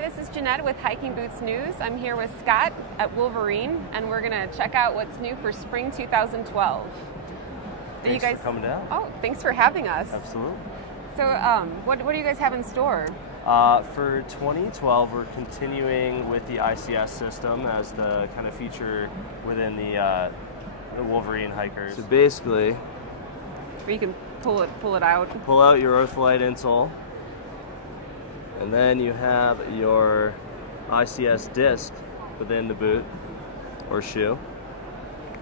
Hi, this is Jeanette with Hiking Boots News. I'm here with Scott at Wolverine, and we're going to check out what's new for spring 2012. Thanks for coming down. Oh, thanks for having us. Absolutely. So, what do you guys have in store? For 2012, we're continuing with the ICS system as the kind of feature within the Wolverine hikers. So basically, where you can pull it out. Pull out your Ortholite insole, and then you have your ICS disc within the boot or shoe,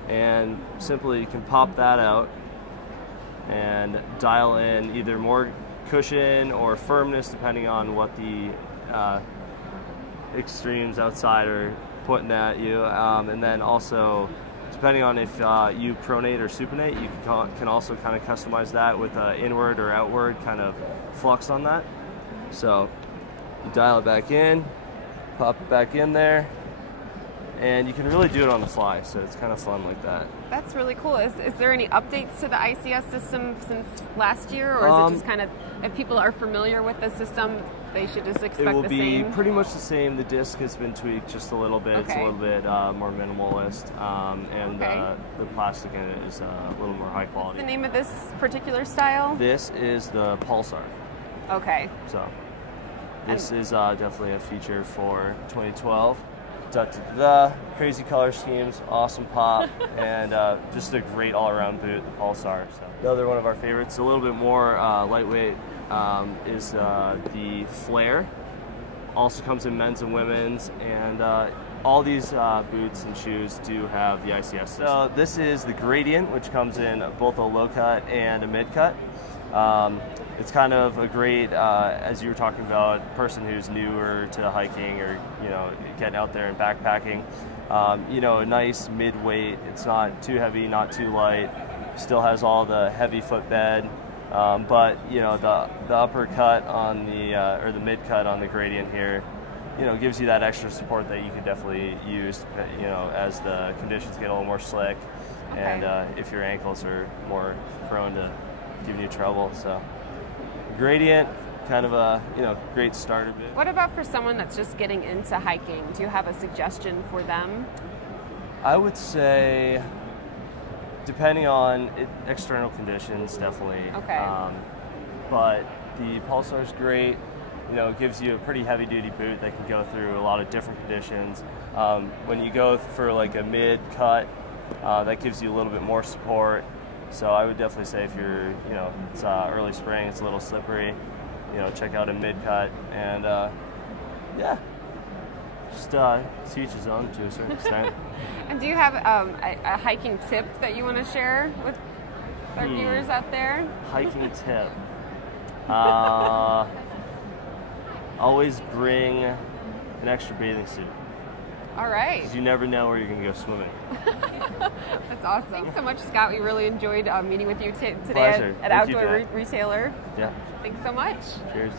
and simply you can pop that out and dial in either more cushion or firmness depending on what the extremes outside are putting at you, and then also depending on if you pronate or supinate, you can also kind of customize that with inward or outward kind of flux on that. So you dial it back in, pop it back in there, and you can really do it on the fly, so it's kind of fun like that. That's really cool. Is there any updates to the ICS system since last year, or is it just kind of, if people are familiar with the system, they should just expect the same? It will be pretty much the same. The disc has been tweaked just a little bit. Okay. It's a little bit more minimalist, and the plastic in it is a little more high quality. What's the name of this particular style? This is the Pulsar. Okay. So this is definitely a feature for 2012. Crazy color schemes, awesome pop, and just a great all-around boot, the Pulsar. So. Another one of our favorites, a little bit more lightweight, is the Flare. Also comes in men's and women's, and all these boots and shoes do have the ICS system. So this is the Gradient, which comes in both a low cut and a mid cut. It's kind of a great, as you were talking about, person who's newer to hiking or getting out there and backpacking. A nice mid-weight. It's not too heavy, not too light. Still has all the heavy footbed, but the upper cut on the or the mid cut on the Gradient here, gives you that extra support that you could definitely use, as the conditions get a little more slick, and if your ankles are more prone to giving you trouble. So Gradient, kind of a great starter bit. What about for someone that's just getting into hiking? Do you have a suggestion for them? I would say, depending on external conditions, definitely. Okay. But the Pulsar is great. It gives you a pretty heavy-duty boot that can go through a lot of different conditions. When you go for like a mid-cut, that gives you a little bit more support. So I would definitely say if you're, it's early spring, it's a little slippery, check out a mid-cut, and yeah, just to each his own to a certain extent. And do you have a hiking tip that you want to share with our viewers out there? Hiking tip. Always bring an extra bathing suit. All right. Because you never know where you're going to go swimming. That's awesome. Thanks so much, Scott. We really enjoyed meeting with you today Pleasure. at Outdoor Retailer. Yeah. Thanks so much. Cheers.